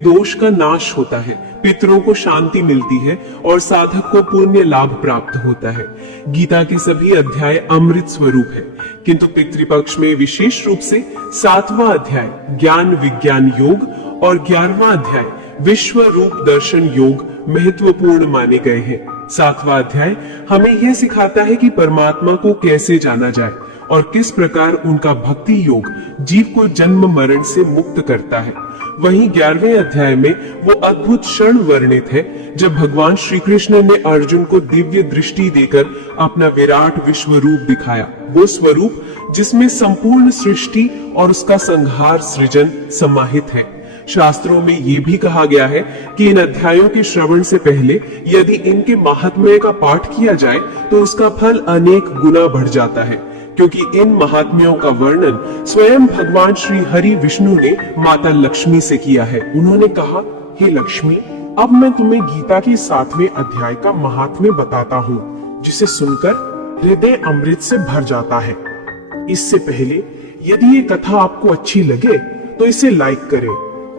दोष का नाश होता है, पितरों को शांति मिलती है और साधक को पुण्य लाभ प्राप्त होता है। गीता के सभी अध्याय अमृत स्वरूप है, किंतु पितृपक्ष में विशेष रूप से 7वां अध्याय ज्ञान विज्ञान योग और 11वां अध्याय विश्व रूप दर्शन योग महत्वपूर्ण माने गए हैं। 7वां अध्याय हमें यह सिखाता है कि परमात्मा को कैसे जाना जाए और किस प्रकार उनका भक्ति योग जीव को जन्म मरण से मुक्त करता है। वहीं 11वें अध्याय में वो अद्भुत क्षण वर्णित है जब भगवान श्री कृष्ण ने अर्जुन को दिव्य दृष्टि देकर अपना विराट विश्व रूप दिखाया, वो स्वरूप जिसमें संपूर्ण सृष्टि और उसका संहार सृजन समाहित है। शास्त्रों में ये भी कहा गया है कि इन अध्यायों के श्रवण से पहले यदि इनके महात्म्य का पाठ किया जाए तो उसका फल अनेक गुना बढ़ जाता है, क्योंकि इन महात्म्यों का वर्णन स्वयं भगवान श्री हरि विष्णु ने माता लक्ष्मी से किया है। उन्होंने कहा, हे लक्ष्मी, अब मैं तुम्हें गीता के 7वें अध्याय का महात्म्य बताता हूँ, जिसे सुनकर हृदय अमृत से भर जाता है। इससे पहले यदि ये कथा आपको अच्छी लगे तो इसे लाइक करें,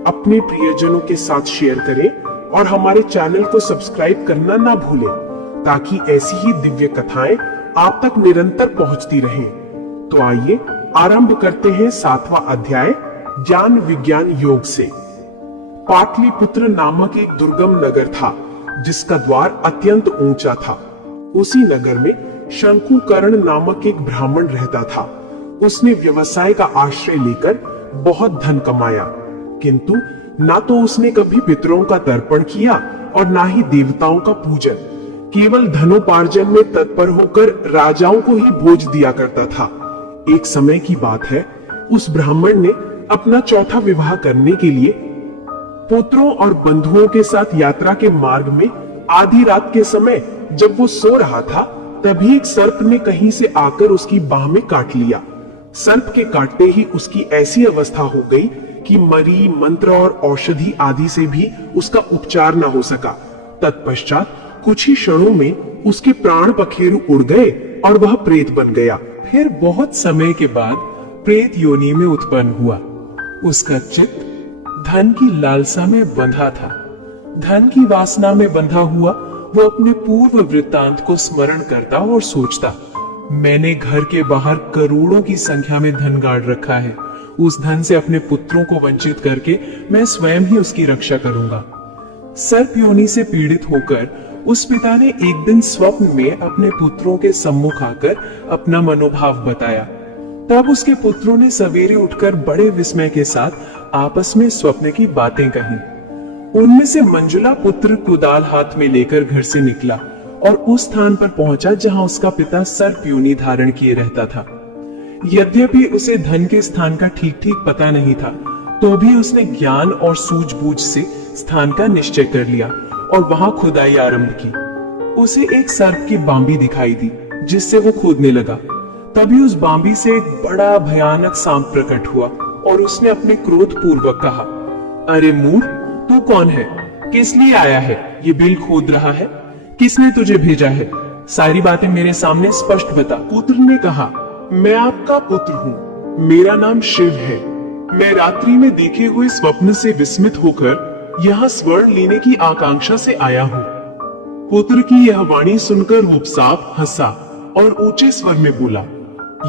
अपने प्रियजनों के साथ शेयर करें और हमारे चैनल को सब्सक्राइब करना ना भूलें, ताकि ऐसी ही दिव्य कथाएं आप तक निरंतर पहुंचती रहें। तो आइए आरंभ करते हैं 7वां अध्याय ज्ञान विज्ञान योग से। पाटलिपुत्र नामक एक दुर्गम नगर था, जिसका द्वार अत्यंत ऊंचा था। उसी नगर में शंकुकर्ण नामक एक ब्राह्मण रहता था। उसने व्यवसाय का आश्रय लेकर बहुत धन कमाया, किंतु ना तो उसने कभी पितरों का तर्पण किया और ना ही देवताओं का पूजन। केवल धनोपार्जन में तत्पर होकर राजाओं को ही भोज दिया करता था। एक समय की बात है, उस ब्राह्मण ने अपना चौथा विवाह करने के लिए पुत्रों और बंधुओं के साथ यात्रा के मार्ग में आधी रात के समय जब वो सो रहा था, तभी एक सर्प ने कहीं से आकर उसकी बाह में काट लिया। सर्प के काटते ही उसकी ऐसी अवस्था हो गई कि मरी मंत्र और औषधि आदि से भी उसका उपचार न हो सका। तत्पश्चात कुछ ही क्षणों में उसके प्राण पखेरु उड़ गए और वह प्रेत बन गया। फिर बहुत समय के बाद प्रेत योनि में उत्पन्न हुआ। उसका चित्त धन की लालसा में बंधा था। धन की वासना में बंधा हुआ वो अपने पूर्व वृत्तांत को स्मरण करता और सोचता, मैंने घर के बाहर करोड़ों की संख्या में धन गाड़ रखा है। उस धन से अपने पुत्रों को वंचित करके मैं स्वयं ही उसकी रक्षा करूंगा। सर्प योनि से पीड़ित होकर उस पिता ने एक दिन स्वप्न में अपने पुत्रों के सम्मुख आकर अपना मनोभाव बताया। तब उसके पुत्रों ने सवेरे उठकर बड़े विस्मय के साथ आपस में स्वप्न की बातें कही। उनमें से मंजुला पुत्र कुदाल हाथ में लेकर घर से निकला और उस स्थान पर पहुंचा जहां उसका पिता सर्प योनि धारण किए रहता था। यद्यपि उसे धन के स्थान का ठीक ठीक पता नहीं था, तो भी उसने ज्ञान और सूझबूझ से स्थान का निश्चय कर लिया और वहां खुदाई आरंभ की। उसे एक सर्प की बांबी दिखाई दी, जिससे वो खोदने लगा। तभी उस बांबी से एक बड़ा भयानक सांप प्रकट हुआ और उसने अपने क्रोध पूर्वक कहा, अरे मूढ़, तू कौन है? किस लिए आया है? ये बिल खोद रहा है? किसने तुझे भेजा है? सारी बातें मेरे सामने स्पष्ट बता। पुत्र ने कहा, मैं आपका पुत्र हूँ, मेरा नाम शिव है। मैं रात्रि में देखे हुए स्वप्न से विस्मित होकर यहाँ स्वर्ण लेने की आकांक्षा से आया हूँ। पुत्र की यह वाणी सुनकर वो साफ हंसा और ऊंचे स्वर में बोला,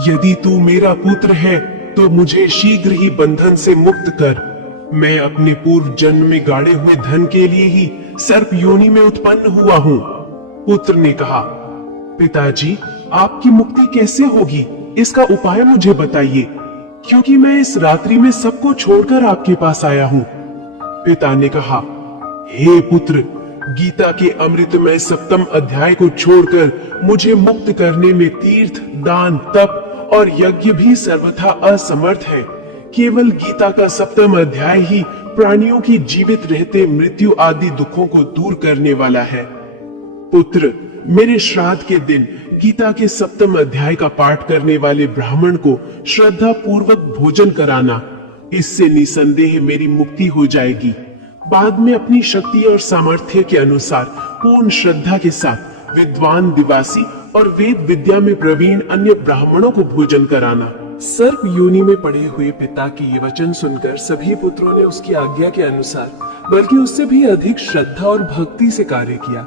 यदि तू मेरा पुत्र है तो मुझे शीघ्र ही बंधन से मुक्त कर। मैं अपने पूर्व जन्म में गाड़े हुए धन के लिए ही सर्प योनि में उत्पन्न हुआ हूँ। पुत्र ने कहा, पिताजी, आपकी मुक्ति कैसे होगी? इसका उपाय मुझे बताइए, क्योंकि मैं इस रात्रि में सबको छोड़कर आपके पास आया हूँ। पिता ने कहा, हे पुत्र, गीता के अमृतमय 7वें अध्याय को छोड़कर मुझे मुक्त करने में तीर्थ, दान, तप और यज्ञ भी सर्वथा असमर्थ है। केवल गीता का 7वां अध्याय ही प्राणियों की जीवित रहते मृत्यु आदि दुखों को दूर करने वाला है। पुत्र, मेरे श्राद्ध के दिन गीता के 7वें अध्याय का पाठ करने वाले ब्राह्मण को श्रद्धा पूर्वक भोजन कराना। इससे निसंदेह मेरी मुक्ति हो जाएगी। बाद में अपनी शक्ति और सामर्थ्य के अनुसार पूर्ण श्रद्धा के साथ विद्वान दिवासी और वेद विद्या में प्रवीण अन्य ब्राह्मणों को भोजन कराना। सर्प योनि में पड़े हुए पिता के ये वचन सुनकर सभी पुत्रों ने उसकी आज्ञा के अनुसार बल्कि उससे भी अधिक श्रद्धा और भक्ति से कार्य किया।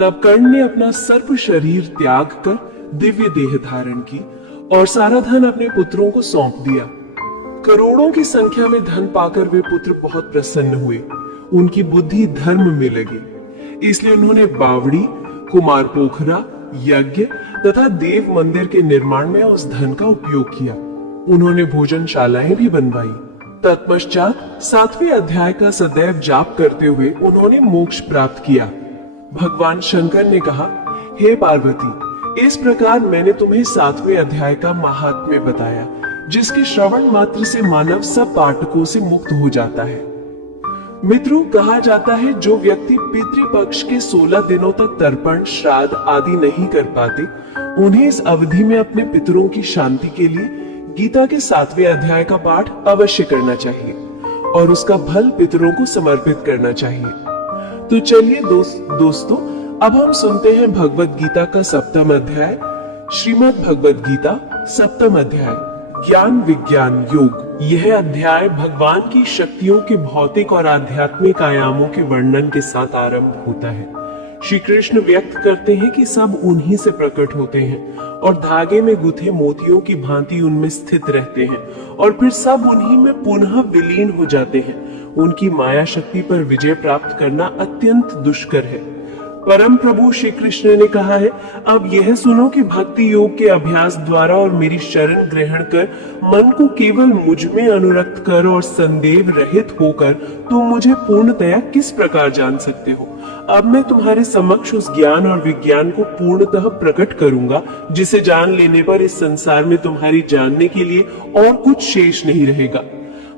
तब कर्ण ने अपना सर्प शरीर त्याग कर दिव्य देह धारण की और सारा धन अपने पुत्रों को सौंप दिया। करोड़ों की संख्या में धन पाकर वे पुत्र बहुत प्रसन्न हुए। उनकी बुद्धि धर्म में लगी, इसलिए उन्होंने बावड़ी, कुमार पोखरा, यज्ञ तथा देव मंदिर के निर्माण में उस धन का उपयोग किया। उन्होंने भोजनशालाएं भी बनवाई। तत्पश्चात 7वें अध्याय का सदैव जाप करते हुए उन्होंने मोक्ष प्राप्त किया। भगवान शंकर ने कहा, हे पार्वती, इस प्रकार मैंने तुम्हें 7वें अध्याय का महात्म्य बताया, जिसके श्रवण मात्र से मानव सब पाठकों से मुक्त हो जाता है। मित्रों, कहा जाता है जो व्यक्ति पितृपक्ष के 16 दिनों तक तर्पण, श्राद्ध आदि नहीं कर पाते, उन्हें इस अवधि में अपने पितरों की शांति के लिए गीता के 7वें अध्याय का पाठ अवश्य करना चाहिए और उसका फल पितरों को समर्पित करना चाहिए। तो चलिए दोस्तों, अब हम सुनते हैं भगवत गीता का 7वां अध्याय, श्रीमद् भगवत गीता 7वां अध्याय, ज्ञान विज्ञान योग। यह अध्याय भगवान की शक्तियों के भौतिक और आध्यात्मिक आयामों के वर्णन के साथ आरंभ होता है। श्री कृष्ण व्यक्त करते हैं कि सब उन्हीं से प्रकट होते हैं और धागे में गुथे मोतियों की भांति उनमें स्थित रहते हैं और फिर सब उन्हीं में पुनः विलीन हो जाते हैं। उनकी माया शक्ति पर विजय प्राप्त करना अत्यंत दुष्कर है। परम प्रभु श्री कृष्ण ने कहा है, अब यह सुनो कि भक्ति योग के अभ्यास द्वारा और मेरी शरण ग्रहण कर मन को केवल मुझ में अनुरक्त कर और संदेह रहित होकर तुम मुझे पूर्णतया किस प्रकार जान सकते हो। अब मैं तुम्हारे समक्ष उस ज्ञान और विज्ञान को पूर्णतः प्रकट करूंगा, जिसे जान लेने पर इस संसार में तुम्हारी जानने के लिए और कुछ शेष नहीं रहेगा।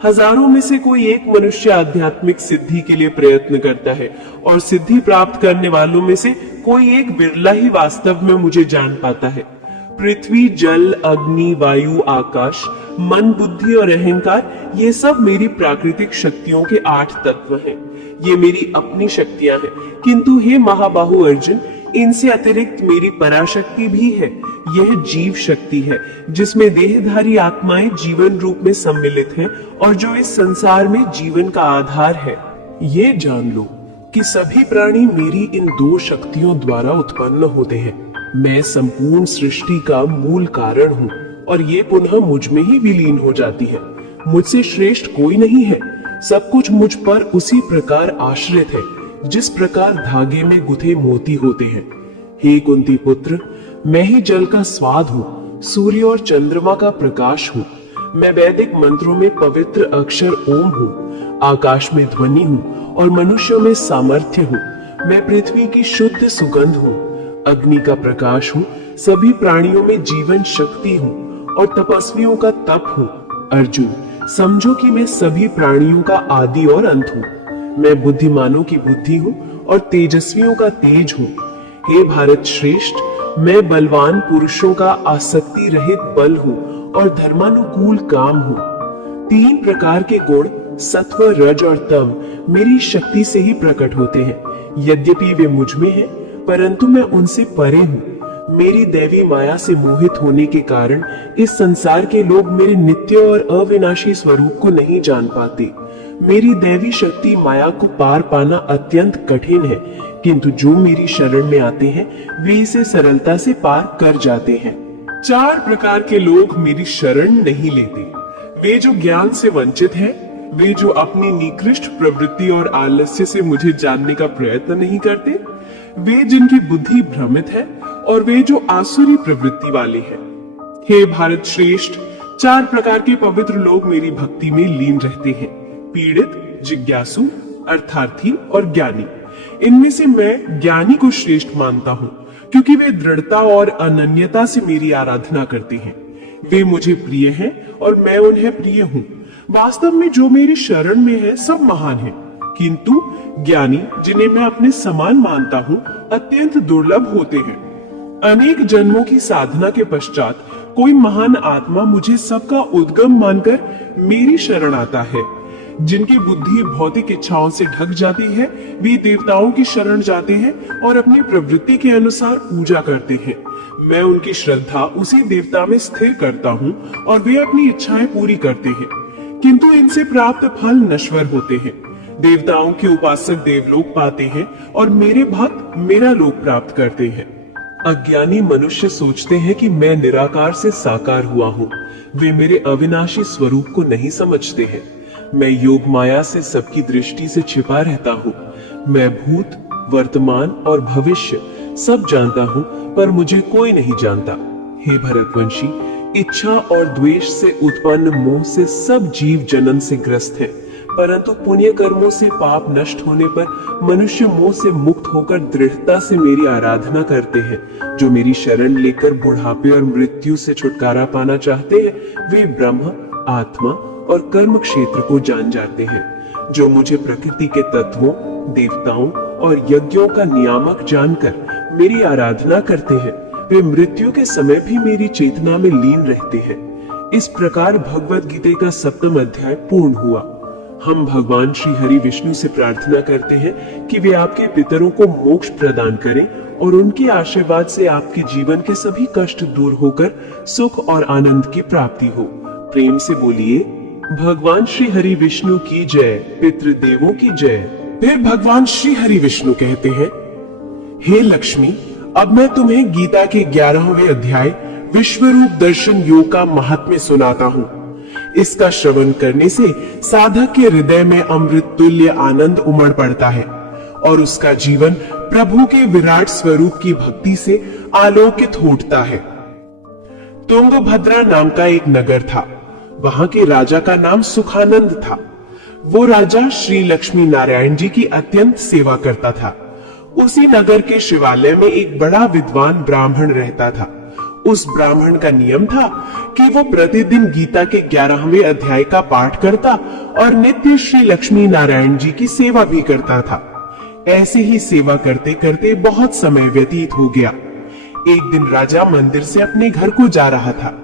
हजारों में से कोई एक मनुष्य आध्यात्मिक सिद्धि के लिए प्रयत्न करता है और सिद्धि प्राप्त करने वालों में से कोई एक बिरला ही वास्तव में मुझे जान पाता है। पृथ्वी, जल, अग्नि, वायु, आकाश, मन, बुद्धि और अहंकार, ये सब मेरी प्राकृतिक शक्तियों के 8 तत्व हैं। ये मेरी अपनी शक्तियां हैं, किंतु हे महाबाहु अर्जुन, इनसे अतिरिक्त मेरी पराशक्ति भी है। यह जीव शक्ति है, जिसमें देहधारी आत्माएं जीवन रूप में सम्मिलित हैं और जो इस संसार में जीवन का आधार है। ये जान लो कि सभी प्राणी मेरी इन 2 शक्तियों द्वारा उत्पन्न होते हैं। मैं संपूर्ण सृष्टि का मूल कारण हूँ और ये पुनः मुझ में ही विलीन हो जाती है। मुझसे श्रेष्ठ कोई नहीं है। सब कुछ मुझ पर उसी प्रकार आश्रित है जिस प्रकार धागे में गुथे मोती होते हैं। हे कुंती पुत्र, मैं ही जल का स्वाद हूँ, सूर्य और चंद्रमा का प्रकाश हूँ। मैं वैदिक मंत्रों में पवित्र अक्षर ओम हूँ, आकाश में ध्वनि हूँ और मनुष्यों में सामर्थ्य हूँ। मैं पृथ्वी की शुद्ध सुगंध हूँ, अग्नि का प्रकाश हूँ, सभी प्राणियों में जीवन शक्ति हूँ और तपस्वियों का तप हूँ। अर्जुन, समझो कि मैं सभी प्राणियों का आदि और अंत हूँ। मैं बुद्धिमानों की बुद्धि हूँ और तेजस्वियों का तेज हूँ। हे भारत श्रेष्ठ, मैं बलवान पुरुषों का आसक्ति रहित बल हूँ और धर्मानुकूल काम हूँ। 3 प्रकार के गुण सत्व, रज और तम मेरी शक्ति से ही प्रकट होते हैं। यद्यपि वे मुझ में हैं, परंतु मैं उनसे परे हूँ। मेरी दैवी माया से मोहित होने के कारण इस संसार के लोग मेरे नित्य और अविनाशी स्वरूप को नहीं जान पाते। मेरी दैवी शक्ति माया को पार पाना अत्यंत कठिन है, किंतु जो मेरी शरण में आते हैं वे इसे सरलता से पार कर जाते हैं। 4 प्रकार के लोग मेरी शरण नहीं लेते। वे जो ज्ञान से वंचित हैं, वे जो अपनी निकृष्ट प्रवृत्ति और आलस्य से मुझे जानने का प्रयत्न नहीं करते, वे जिनकी बुद्धि भ्रमित है और वे जो आसुरी प्रवृत्ति वाले हैं। हे भारत श्रेष्ठ, 4 प्रकार के पवित्र लोग मेरी भक्ति में लीन रहते हैं, पीड़ित, जिज्ञासु, अर्थार्थी और ज्ञानी। इनमें से मैं ज्ञानी को श्रेष्ठ मानता हूँ, क्योंकि वे दृढ़ता और अनन्यता से मेरी आराधना करते हैं। वे मुझे प्रिय हैं और मैं उन्हें प्रिय हूँ। वास्तव में जो मेरी शरण में है सब महान है, किंतु ज्ञानी, जिन्हें मैं अपने समान मानता हूँ, अत्यंत दुर्लभ होते हैं। अनेक जन्मों की साधना के पश्चात कोई महान आत्मा मुझे सबका उद्गम मानकर मेरी शरण आता है। जिनकी बुद्धि भौतिक इच्छाओं से ढक जाती है, वे देवताओं की शरण जाते हैं और अपनी प्रवृत्ति के अनुसार पूजा करते हैं। मैं उनकी श्रद्धा उसी देवता में स्थिर करता हूँ और वे अपनी इच्छाएं पूरी करते हैं, किंतु इनसे प्राप्त फल नश्वर होते हैं। देवताओं के उपासक देवलोक पाते हैं और मेरे भक्त मेरा लोक प्राप्त करते हैं। अज्ञानी मनुष्य सोचते हैं कि मैं निराकार से साकार हुआ हूँ। वे मेरे अविनाशी स्वरूप को नहीं समझते हैं। मैं योग माया से सबकी दृष्टि से छिपा रहता हूँ। मैं भूत, वर्तमान और भविष्य सब जानता हूँ, पर मुझे कोई नहीं जानता। हे भरतवंशी, इच्छा और द्वेष से उत्पन्न मोह से सब जीव जनन से ग्रस्त है, परंतु पुण्य कर्मों से पाप नष्ट होने पर मनुष्य मोह से मुक्त होकर दृढ़ता से मेरी आराधना करते हैं। जो मेरी शरण लेकर बुढ़ापे और मृत्यु से छुटकारा पाना चाहते हैं, वे ब्रह्म, आत्मा और कर्म क्षेत्र को जान जाते हैं। जो मुझे प्रकृति के तत्वों, देवताओं और यज्ञों का नियामक जानकर मेरी आराधना करते हैं, वे मृत्यु के समय भी मेरी चेतना में लीन रहते हैं। इस प्रकार भगवत गीता का 7वां अध्याय पूर्ण हुआ। हम भगवान श्री हरि विष्णु से प्रार्थना करते हैं कि वे आपके पितरों को मोक्ष प्रदान करें और उनके आशीर्वाद से आपके जीवन के सभी कष्ट दूर होकर सुख और आनंद की प्राप्ति हो। प्रेम से बोलिए, भगवान श्री हरि विष्णु की जय, पितृदेवों की जय। फिर भगवान श्री हरि विष्णु कहते हैं, हे लक्ष्मी, अब मैं तुम्हें गीता के 11वें अध्याय विश्वरूप दर्शन योग का महात्म्य सुनाता हूँ। इसका श्रवण करने से साधक के हृदय में अमृत तुल्य आनंद उमड़ पड़ता है और उसका जीवन प्रभु के विराट स्वरूप की भक्ति से आलोकित होता है। तुंगभद्रा नाम का एक नगर था। वहां के राजा का नाम सुखानंद था। वो राजा श्री लक्ष्मी नारायण जी की अत्यंत सेवा करता था। उसी नगर के शिवालय में एक बड़ा विद्वान ब्राह्मण रहता था। उस ब्राह्मण का नियम था कि वो प्रतिदिन गीता के 11वें अध्याय का पाठ करता और नित्य श्री लक्ष्मी नारायण जी की सेवा भी करता था। ऐसे ही सेवा करते करते बहुत समय व्यतीत हो गया। एक दिन राजा मंदिर से अपने घर को जा रहा था।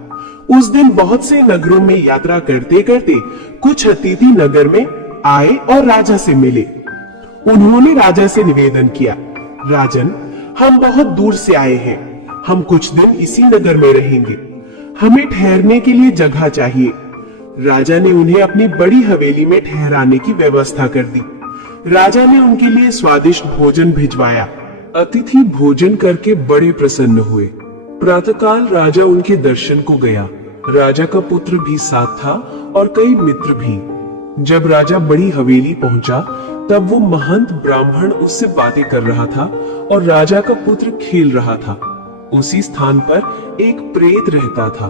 उस दिन बहुत से नगरों में यात्रा करते करते कुछ अतिथि नगर में आए और राजा से मिले। उन्होंने राजा से निवेदन किया, राजन, हम बहुत दूर से आए हैं। हम कुछ दिन इसी नगर में रहेंगे। हमें ठहरने के लिए जगह चाहिए। राजा ने उन्हें अपनी बड़ी हवेली में ठहराने की व्यवस्था कर दी। राजा ने उनके लिए स्वादिष्ट भोजन भिजवाया। अतिथि भोजन करके बड़े प्रसन्न हुए। प्रातःकाल राजा उनके दर्शन को गया। राजा का पुत्र भी साथ था और कई मित्र भी। जब राजा बड़ी हवेली पहुंचा, तब वो महंत ब्राह्मण उससे बातें कर रहा था और राजा का पुत्र खेल रहा था। उसी स्थान पर एक प्रेत रहता था।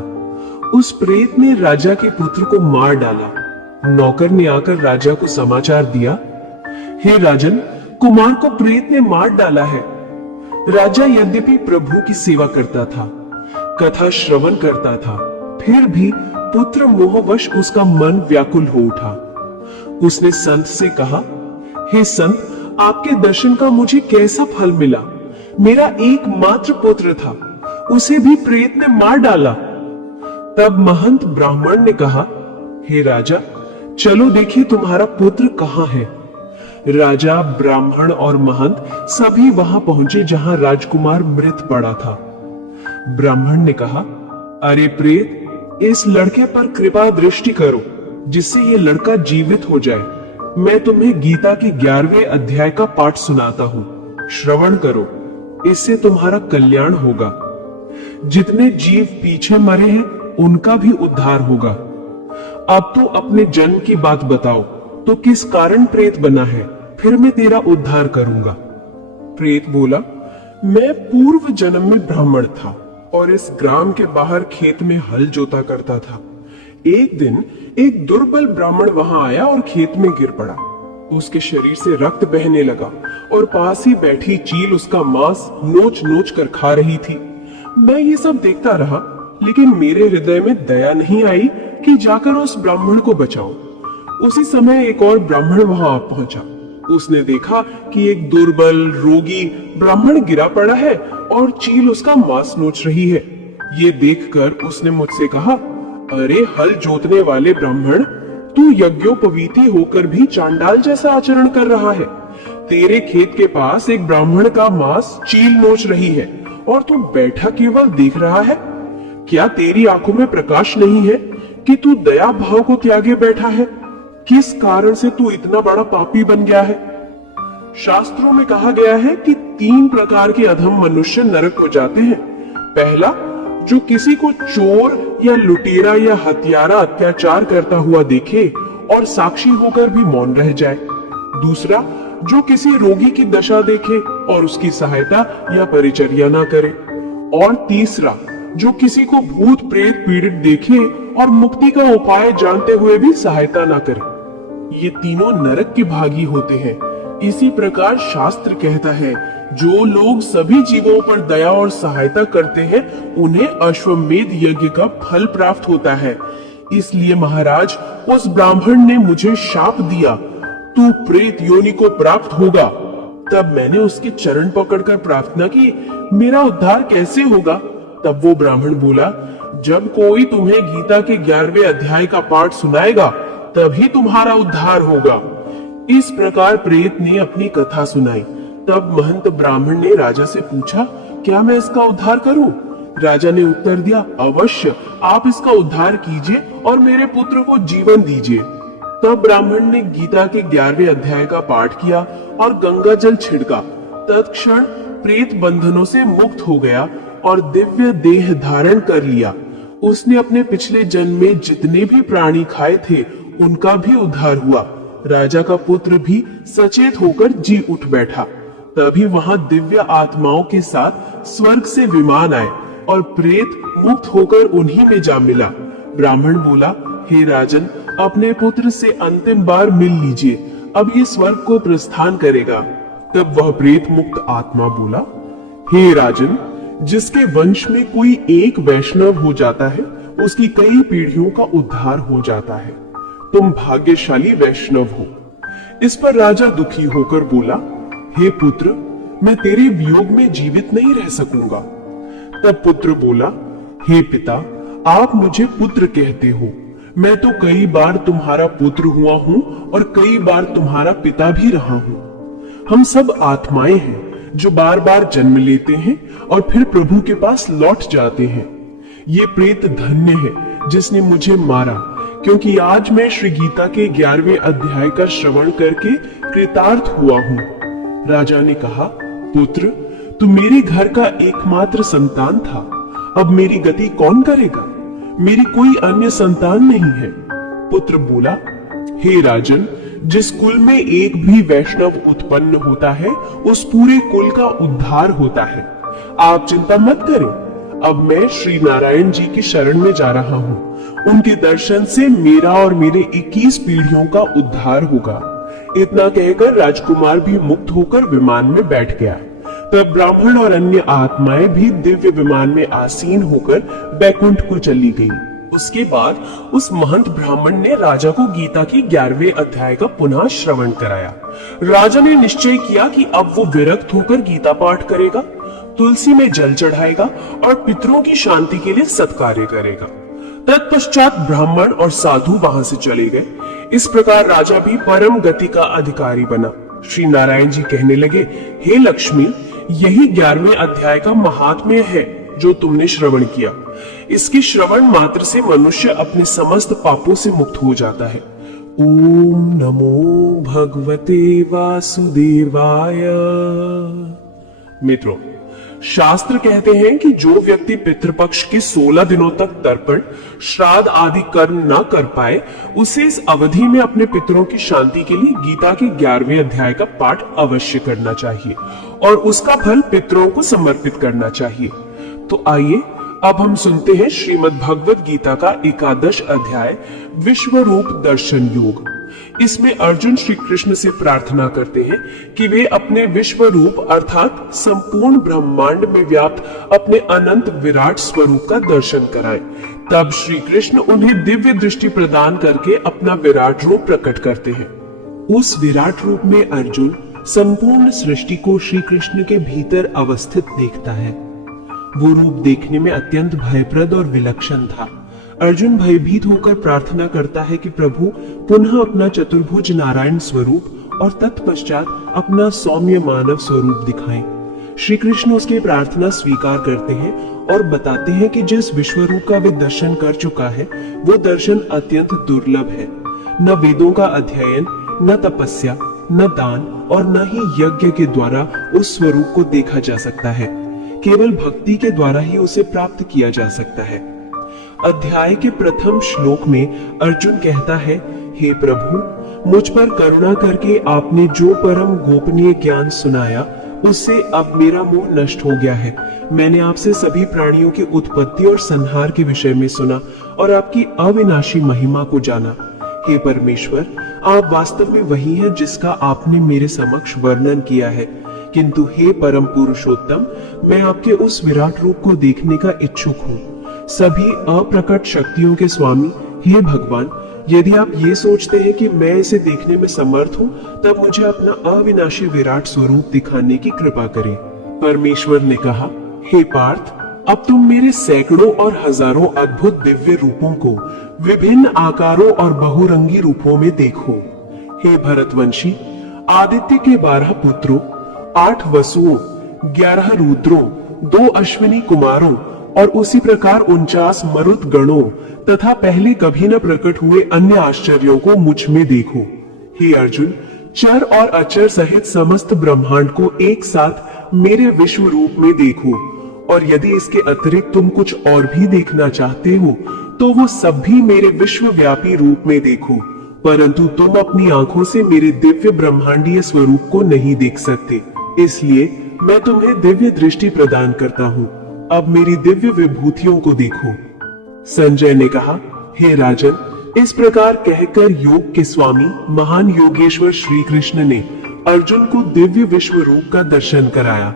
उस प्रेत ने राजा के पुत्र को मार डाला। नौकर ने आकर राजा को समाचार दिया, हे राजन, कुमार को प्रेत ने मार डाला है। राजा यद्यपि प्रभु की सेवा करता था, कथा श्रवण करता था, फिर भी पुत्र मोहवश उसका मन व्याकुल हो उठा। उसने संत से कहा, हे संत, आपके दर्शन का मुझे कैसा फल मिला? मेरा एकमात्र पुत्र था, उसे भी प्रेत ने मार डाला। तब महंत ब्राह्मण ने कहा, हे राजा, चलो देखिए तुम्हारा पुत्र कहाँ है। राजा, ब्राह्मण और महंत सभी वहां पहुंचे जहां राजकुमार मृत पड़ा था। ब्राह्मण ने कहा, अरे प्रेत, इस लड़के पर कृपा दृष्टि करो, जिससे ये लड़का जीवित हो जाए। मैं तुम्हें गीता के 11वें अध्याय का पाठ सुनाता हूँ, श्रवण करो, इससे तुम्हारा कल्याण होगा। जितने जीव पीछे मरे हैं, उनका भी उद्धार होगा। अब तो अपने जन्म की बात बताओ, तो किस कारण प्रेत बना है, फिर मैं तेरा उद्धार करूंगा। प्रेत बोला, मैं पूर्व जन्म में ब्राह्मण था और इस ग्राम के बाहर खेत में हल जोता करता था। एक दिन एक दुर्बल ब्राह्मण वहां आया और खेत में गिर पड़ा। उसके शरीर से रक्त बहने लगा और पास ही बैठी चील उसका मांस नोच नोच कर खा रही थी। मैं ये सब देखता रहा, लेकिन मेरे हृदय में दया नहीं आई कि जाकर उस ब्राह्मण को बचाऊं। उसी समय एक और ब्राह्मण वहां आ पहुंचा। उसने देखा कि एक दुर्बल रोगी ब्राह्मण गिरा पड़ा है और चील उसका मांस नोच रही है। ये देखकर उसने मुझसे कहा, अरे हल जोतने वाले ब्राह्मण, तू यज्ञोपवीति होकर भी चांडाल जैसा आचरण कर रहा है। तेरे खेत के पास एक ब्राह्मण का मांस चील नोच रही है और तू बैठा केवल देख रहा है? क्या तेरी आंखों में प्रकाश नहीं है कि तू दया भाव को त्यागे बैठा है? किस कारण से तू इतना बड़ा पापी बन गया है? शास्त्रों में कहा गया है कि 3 प्रकार के अधम मनुष्य नरक को जाते हैं। पहला, जो किसी को चोर या लुटेरा या हत्यारा अत्याचार करता हुआ देखे और साक्षी होकर भी मौन रह जाए। दूसरा, जो किसी रोगी की दशा देखे और उसकी सहायता या परिचर्या ना करे। और तीसरा, जो किसी को भूत प्रेत पीड़ित देखे और मुक्ति का उपाय जानते हुए भी सहायता ना करे। ये तीनों नरक के भागी होते हैं। इसी प्रकार शास्त्र कहता है, जो लोग सभी जीवों पर दया और सहायता करते हैं उन्हें अश्वमेध यज्ञ का फल प्राप्त होता है। इसलिए महाराज, उस ब्राह्मण ने मुझे शाप दिया, तू प्रेत योनि को प्राप्त होगा। तब मैंने उसके चरण पकड़कर प्रार्थना की, मेरा उद्धार कैसे होगा? तब वो ब्राह्मण बोला, जब कोई तुम्हें गीता के 11वें अध्याय का पाठ सुनाएगा तभी तुम्हारा उद्धार होगा। इस प्रकार प्रेत ने अपनी कथा सुनाई। तब महंत ब्राह्मण ने राजा से पूछा, क्या मैं इसका उद्धार करूं? राजा ने उत्तर दिया, अवश्य, आप इसका उद्धार कीजिए और मेरे पुत्र को जीवन दीजिए। तब ब्राह्मण ने गीता के 11वें अध्याय का पाठ किया और गंगा जल छिड़का। तत्क्षण प्रेत बंधनों से मुक्त हो गया और दिव्य देह धारण कर लिया। उसने अपने पिछले जन्म में जितने भी प्राणी खाए थे उनका भी उद्धार हुआ। राजा का पुत्र भी सचेत होकर जी उठ बैठा। तभी वहां दिव्य आत्माओं के साथ स्वर्ग से विमान आए और प्रेत मुक्त होकर उन्हीं में जा मिला। ब्राह्मण बोला, हे राजन, अपने पुत्र से अंतिम बार मिल लीजिए, अब ये स्वर्ग को प्रस्थान करेगा। तब वह प्रेत मुक्त आत्मा बोला, हे राजन, जिसके वंश में कोई एक वैष्णव हो जाता है उसकी कई पीढ़ियों का उद्धार हो जाता है। तुम भाग्यशाली वैष्णव हो। इस पर राजा दुखी होकर बोला, हे पुत्र, मैं तेरे वियोग में जीवित नहीं रह सकूंगा। तब पुत्र बोला, हे पिता, आप मुझे पुत्र कहते हो, मैं तो कई बार तुम्हारा पुत्र हुआ हूं और कई बार तुम्हारा पिता भी रहा हूं। हम सब आत्माएं हैं जो बार बार जन्म लेते हैं और फिर प्रभु के पास लौट जाते हैं। ये प्रेत धन्य है जिसने मुझे मारा, क्योंकि आज मैं श्री गीता के 11वें अध्याय का श्रवण करके कृतार्थ हुआ हूँ। राजा ने कहा, पुत्र, तू मेरे घर का एकमात्र संतान था, अब मेरी गति कौन करेगा? मेरी कोई अन्य संतान नहीं है। पुत्र बोला, हे राजन, जिस कुल में एक भी वैष्णव उत्पन्न होता है उस पूरे कुल का उद्धार होता है। आप चिंता मत करें, अब मैं श्री नारायण जी की शरण में जा रहा हूँ। उनके दर्शन से मेरा और मेरे 21 पीढ़ियों का उद्धार होगा। इतना कहकर राजकुमार भी मुक्त होकर विमान में बैठ गया। तब ब्राह्मण और अन्य आत्माएं भी दिव्य विमान में आसीन होकर बैकुंठ को चली गई। उसके बाद उस महंत ब्राह्मण ने राजा को गीता की 11वें अध्याय का पुनः श्रवण कराया। राजा ने निश्चय किया कि अब वो विरक्त होकर गीता पाठ करेगा, तुलसी में जल चढ़ाएगा और पितरों की शांति के लिए सत्कार्य करेगा। तत्पश्चात ब्राह्मण और साधु वहां से चले गए। इस प्रकार राजा भी परम गति का अधिकारी बना। श्री नारायण जी कहने लगे, हे लक्ष्मी, यही 11वें अध्याय का महात्म्य है जो तुमने श्रवण किया। इसके श्रवण मात्र से मनुष्य अपने समस्त पापों से मुक्त हो जाता है। ओम नमो भगवते वासुदेवाय। मित्रों, शास्त्र कहते हैं कि जो व्यक्ति पितृपक्ष के 16 दिनों तक तर्पण, श्राद्ध आदि कर्म न कर पाए, उसे इस अवधि में अपने पितरों की शांति के लिए गीता के 11वें अध्याय का पाठ अवश्य करना चाहिए और उसका फल पितरों को समर्पित करना चाहिए। तो आइए अब हम सुनते हैं श्रीमद् भगवद गीता का 11वां अध्याय, विश्व रूप दर्शन योग। इसमें अर्जुन श्री कृष्ण से प्रार्थना करते हैं कि वे अपने विश्व रूप अर्थात संपूर्ण ब्रह्मांड में व्याप्त अपने अनंत विराट स्वरूप का दर्शन कराएं। तब श्री कृष्ण उन्हें दिव्य दृष्टि प्रदान करके अपना विराट रूप प्रकट करते हैं। उस विराट रूप में अर्जुन संपूर्ण सृष्टि को श्री कृष्ण के भीतर अवस्थित देखता है। वो रूप देखने में अत्यंत भयप्रद और विलक्षण था। अर्जुन भयभीत होकर प्रार्थना करता है कि प्रभु पुनः अपना चतुर्भुज नारायण स्वरूप और तत्पश्चात अपना सौम्य मानव स्वरूप दिखाएं। श्री कृष्ण उसकी प्रार्थना स्वीकार करते हैं और बताते हैं कि जिस विश्व रूप का वे दर्शन कर चुका है वो दर्शन अत्यंत दुर्लभ है। न वेदों का अध्ययन, न तपस्या, न दान और न ही यज्ञ के द्वारा उस स्वरूप को देखा जा सकता है। केवल भक्ति के द्वारा ही उसे प्राप्त किया जा सकता है। अध्याय के प्रथम श्लोक में अर्जुन कहता है, हे प्रभु, मुझ पर करुणा करके आपने जो परम गोपनीय ज्ञान सुनाया उससे अब मेरा मोह नष्ट हो गया है। मैंने आपसे सभी प्राणियों की उत्पत्ति और संहार के विषय में सुना और आपकी अविनाशी महिमा को जाना। हे परमेश्वर, आप वास्तव में वही हैं जिसका आपने मेरे समक्ष वर्णन किया है। किंतु हे परम पुरुषोत्तम, मैं आपके उस विराट रूप को देखने का इच्छुक हूँ। सभी अप्रकट शक्तियों के स्वामी हे भगवान, यदि आप ये सोचते हैं कि मैं इसे देखने में समर्थ हूँ, तब मुझे अपना अविनाशी विराट स्वरूप दिखाने की कृपा करें। परमेश्वर ने कहा, हे पार्थ, अब तुम मेरे सैकड़ों और हजारों अद्भुत दिव्य रूपों को विभिन्न आकारों और बहुरंगी रूपों में देखो। हे भरतवंशी, आदित्य के 12 पुत्रों, 8 वसुओं, 11 रुद्रों, 2 अश्विनी कुमारों और उसी प्रकार 49 मरुत गणों तथा पहले कभी न प्रकट हुए अन्य आश्चर्यों को मुझ में देखो। हे अर्जुन, चर और अचर सहित समस्त ब्रह्मांड को एक साथ मेरे विश्व रूप में देखो, और यदि इसके अतिरिक्त तुम कुछ और भी देखना चाहते हो तो वो सब भी मेरे विश्वव्यापी रूप में देखो, परंतु तुम अपनी आंखों से मेरे दिव्य ब्रह्मांडीय स्वरूप को नहीं देख सकते। इसलिए मैं तुम्हें दिव्य दृष्टि प्रदान करता हूँ। अब मेरी दिव्य विभूतियों को देखो। संजय ने कहा, हे राजन, इस प्रकार कहकर योग के स्वामी महान योगेश्वर श्री कृष्ण ने अर्जुन को दिव्य विश्व रूप का दर्शन कराया।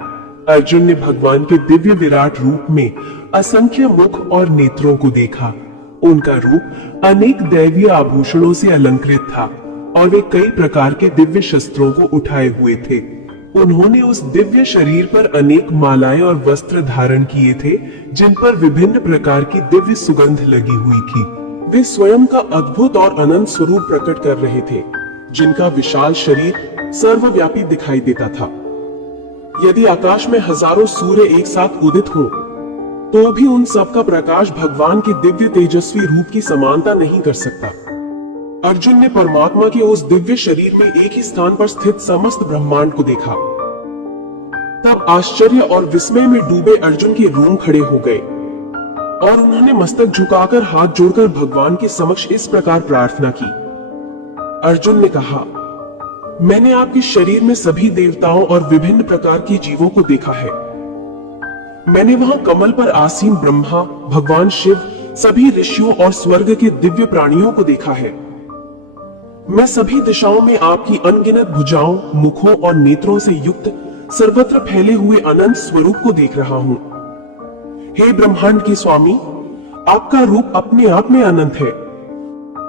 अर्जुन ने भगवान के दिव्य विराट रूप में असंख्य मुख और नेत्रों को देखा। उनका रूप अनेक दैवीय आभूषणों से अलंकृत था और वे कई प्रकार के दिव्य शस्त्रों को उठाए हुए थे। उन्होंने उस दिव्य शरीर पर अनेक मालाएं और वस्त्र धारण किए थे, जिन पर विभिन्न प्रकार की दिव्य सुगंध लगी हुई थी। वे स्वयं का अद्भुत और अनंत स्वरूप प्रकट कर रहे थे, जिनका विशाल शरीर सर्वव्यापी दिखाई देता था। यदि आकाश में हजारों सूर्य एक साथ उदित हो, तो भी उन सब का प्रकाश भगवान के दिव्य तेजस्वी रूप की समानता नहीं कर सकता। अर्जुन ने परमात्मा के उस दिव्य शरीर में एक ही स्थान पर स्थित समस्त ब्रह्मांड को देखा। तब आश्चर्य और विस्मय में डूबे अर्जुन के रोम खड़े हो गए और उन्होंने मस्तक झुकाकर हाथ जोड़कर भगवान के समक्ष इस प्रकार प्रार्थना की। अर्जुन ने कहा, मैंने आपके शरीर में सभी देवताओं और विभिन्न प्रकार के जीवों को देखा है। मैंने वहां कमल पर आसीन ब्रह्मा, भगवान शिव, सभी ऋषियों और स्वर्ग के दिव्य प्राणियों को देखा है। मैं सभी दिशाओं में आपकी अनगिनत भुजाओं, मुखों और नेत्रों से युक्त सर्वत्र फैले हुए अनंत स्वरूप को देख रहा हूं। हे ब्रह्मांड के स्वामी, आपका रूप अपने आप में अनंत है।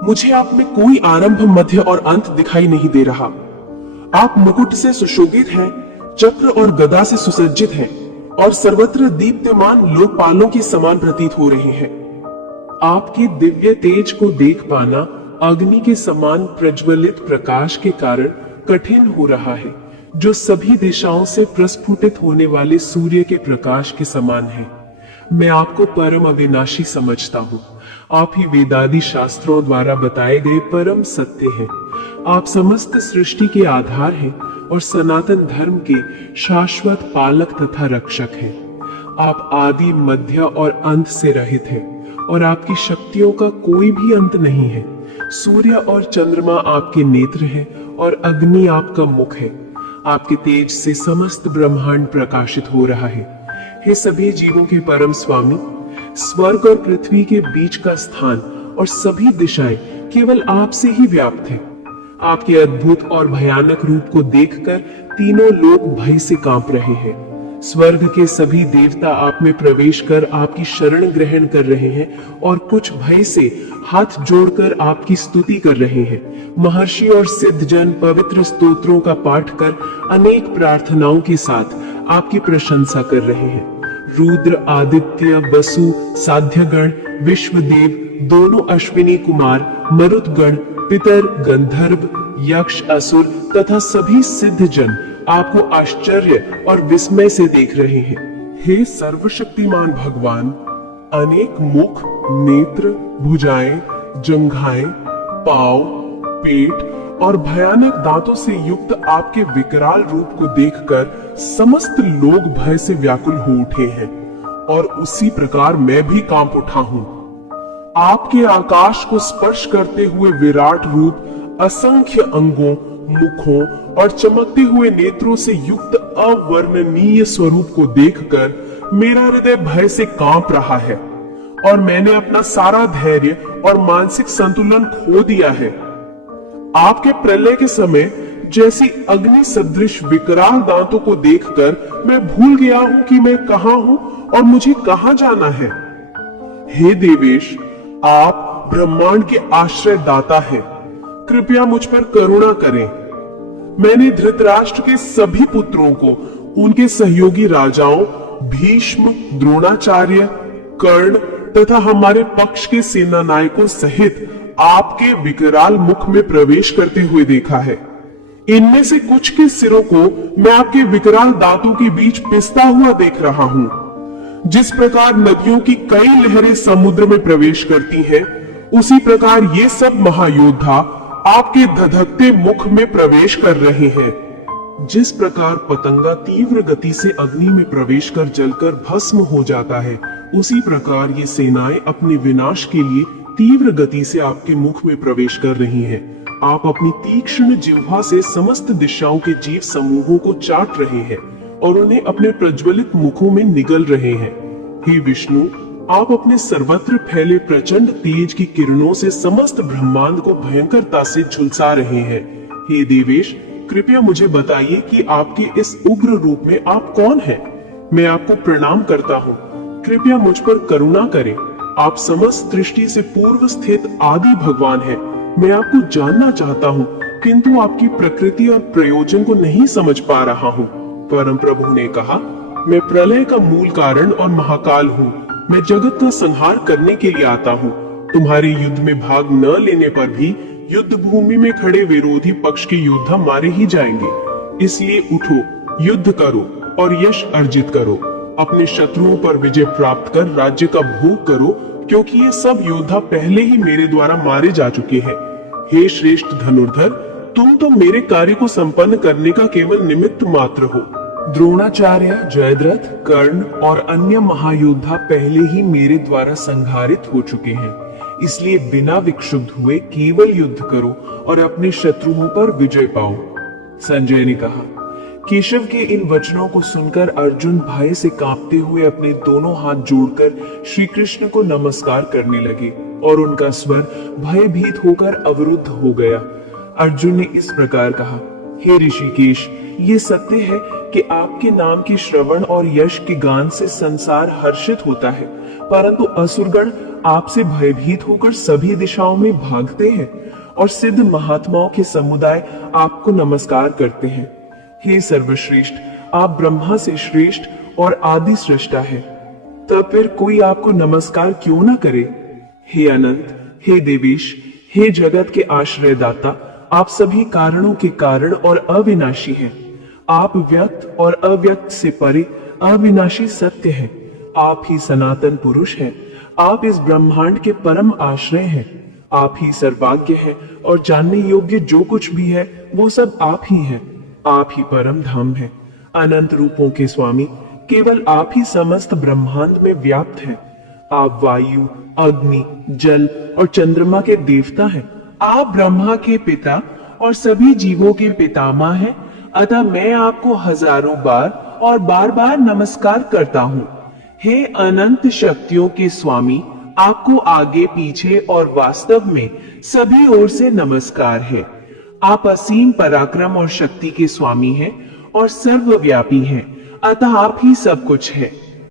मुझे आप में कोई आरंभ, मध्य और अंत दिखाई नहीं दे रहा। आप मुकुट से सुशोभित हैं, चक्र और गदा से सुसज्जित हैं और सर्वत्र दीप्यमान लोकपालों के समान प्रतीत हो रहे हैं। आपके दिव्य तेज को देख पाना अग्नि के समान प्रज्वलित प्रकाश के कारण कठिन हो रहा है, जो सभी दिशाओं से प्रस्फुटित होने वाले सूर्य के प्रकाश के समान है। मैं आपको परम अविनाशी समझता हूँ। आप ही वेदादि शास्त्रों द्वारा बताए गए परम सत्य हैं। आप समस्त सृष्टि के आधार हैं और सनातन धर्म के शाश्वत पालक तथा रक्षक हैं। आप आदि, मध्य और अंत से रहित हैं और आपकी शक्तियों का कोई भी अंत नहीं है। सूर्य और चंद्रमा आपके नेत्र हैं और अग्नि आपका मुख है। आपके तेज से समस्त ब्रह्मांड प्रकाशित हो रहा है। हे सभी जीवों के परम स्वामी, स्वर्ग और पृथ्वी के बीच का स्थान और सभी दिशाएं केवल आपसे ही व्याप्त है। आपके अद्भुत और भयानक रूप को देखकर तीनों लोग भय से कांप रहे हैं। स्वर्ग के सभी देवता आप में प्रवेश कर आपकी शरण ग्रहण कर रहे हैं और कुछ भय से हाथ जोड़कर आपकी स्तुति कर रहे हैं। महर्षि और सिद्धजन पवित्र स्तोत्रों का पाठ कर अनेक प्रार्थनाओं के साथ आपकी प्रशंसा कर रहे हैं। रुद्र, आदित्य, वसु, साध्यगण, विश्वदेव, दोनों अश्विनी कुमार, मरुतगण, पितर, गंधर्व, यक्ष, असुर तथा सभी सिद्ध जन आपको आश्चर्य और विस्मय से देख रहे हैं। हे सर्वशक्तिमान भगवान, अनेक मुख, नेत्र, भुजाएं, जंघाएं, पांव, पेट और भयानक दांतों से युक्त आपके विकराल रूप को देखकर समस्त लोग भय से व्याकुल हो उठे हैं और उसी प्रकार मैं भी कांप उठा हूं। आपके आकाश को स्पर्श करते हुए विराट रूप, असंख्य अंगों, मुखों और चमकते हुए नेत्रों से युक्त अवर्णनीय स्वरूप को देखकर मेरा हृदय भय से कांप रहा है और मैंने अपना सारा धैर्य और मानसिक संतुलन खो दिया है। आपके प्रलय के समय जैसी अग्नि सदृश विकराल दांतों को देखकर मैं भूल गया हूं कि मैं कहां हूं और मुझे कहां जाना है। हे देवेश, आप ब्रह्मांड के आश्रय दाता हैं, कृपया मुझ पर करुणा करें। मैंने धृतराष्ट्र के सभी पुत्रों को उनके सहयोगी राजाओं भीष्म, द्रोणाचार्य, कर्ण तथा हमारे पक्ष के सेना नायकों सहित आपके विकराल मुख में प्रवेश करते हुए देखा है। इनमें से कुछ के सिरों को मैं आपके विकराल दांतों के बीच पिसता हुआ देख रहा हूं। जिस प्रकार नदियों की कई लहरें समुद्र में प्रवेश करती हैं, उसी प्रकार ये सब महायोद्धा आपके धधकते मुख में प्रवेश कर रहे हैं। जिस प्रकार पतंगा तीव्र गति से अग्नि में प्रवेश कर जलकर भस्म हो जाता है, उसी प्रकार ये सेनाएं अपने विनाश के लिए तीव्र गति से आपके मुख में प्रवेश कर रही हैं। आप अपनी तीक्ष्ण जिह्वा से समस्त दिशाओं के जीव समूहों को चाट रहे हैं और उन्हें अपने प्रज्वलित मुखों में निगल रहे हैं। हे विष्णु, आप अपने सर्वत्र फैले प्रचंड तेज की किरणों से समस्त ब्रह्मांड को भयंकरता से झुलसा रहे हैं। हे देवेश, कृपया मुझे बताइए कि आपके इस उग्र रूप में आप कौन हैं? मैं आपको प्रणाम करता हूँ, कृपया मुझ पर करुणा करें। आप समस्त सृष्टि से पूर्व स्थित आदि भगवान हैं। मैं आपको जानना चाहता हूँ, किंतु आपकी प्रकृति और प्रयोजन को नहीं समझ पा रहा हूँ। परम प्रभु ने कहा, मैं प्रलय का मूल कारण और महाकाल हूँ। मैं जगत का संहार करने के लिए आता हूँ। तुम्हारे युद्ध में भाग न लेने पर भी युद्ध भूमि में खड़े विरोधी पक्ष के योद्धा मारे ही जाएंगे। इसलिए उठो, युद्ध करो और यश अर्जित करो। अपने शत्रुओं पर विजय प्राप्त कर राज्य का भोग करो, क्योंकि ये सब योद्धा पहले ही मेरे द्वारा मारे जा चुके हैं। हे श्रेष्ठ धनुर्धर, तुम तो मेरे कार्य को संपन्न करने का केवल निमित्त मात्र हो। द्रोणाचार्य, जयद्रथ, कर्ण और अन्य महायोद्धा पहले ही मेरे द्वारा संहारित हो चुके हैं। इसलिए बिना विक्षुब्ध हुए केवल युद्ध करो और अपने शत्रुओं पर विजय पाओ। संजय ने कहा। केशव के इन वचनों को सुनकर अर्जुन भय से कांपते हुए अपने दोनों हाथ जोड़कर श्री कृष्ण को नमस्कार करने लगे और उनका स्वर भयभीत होकर अवरुद्ध हो गया। अर्जुन ने इस प्रकार कहा, हे ऋषिकेश, ये सत्य है कि आपके नाम के श्रवण और यश के गान से संसार हर्षित होता है, परंतु असुरगण आपसे भयभीत होकर सभी दिशाओं में भागते हैं और सिद्ध महात्माओं के समुदाय आपको नमस्कार करते हैं। हे सर्वश्रेष्ठ, आप ब्रह्मा से श्रेष्ठ और आदि सृष्टा है, तब फिर कोई आपको नमस्कार क्यों न करे? हे अनंत, हे देवेश, हे जगत के आश्रयदाता, आप सभी कारणों के कारण और अविनाशी हैं। आप व्यक्त और अव्यक्त से परे अविनाशी सत्य हैं। आप ही सनातन पुरुष हैं। आप इस ब्रह्मांड के परम आश्रय हैं। आप ही सर्वज्ञ हैं और जानने योग्य जो कुछ भी है वो सब आप ही हैं। आप ही परम धाम है, अनंत रूपों के स्वामी। केवल आप ही समस्त ब्रह्मांड में व्याप्त हैं। आप वायु, अग्नि, जल और चंद्रमा के देवता हैं। आप ब्रह्मा के पिता और सभी जीवों के पितामह हैं। अतः मैं आपको हजारों बार और बार बार नमस्कार करता हूँ। हे अनंत शक्तियों के स्वामी, आपको आगे पीछे और वास्तव में सभी ओर से नमस्कार है। आप असीम पराक्रम और शक्ति के स्वामी हैं और सर्वव्यापी हैं, अतः आप ही सब कुछ है।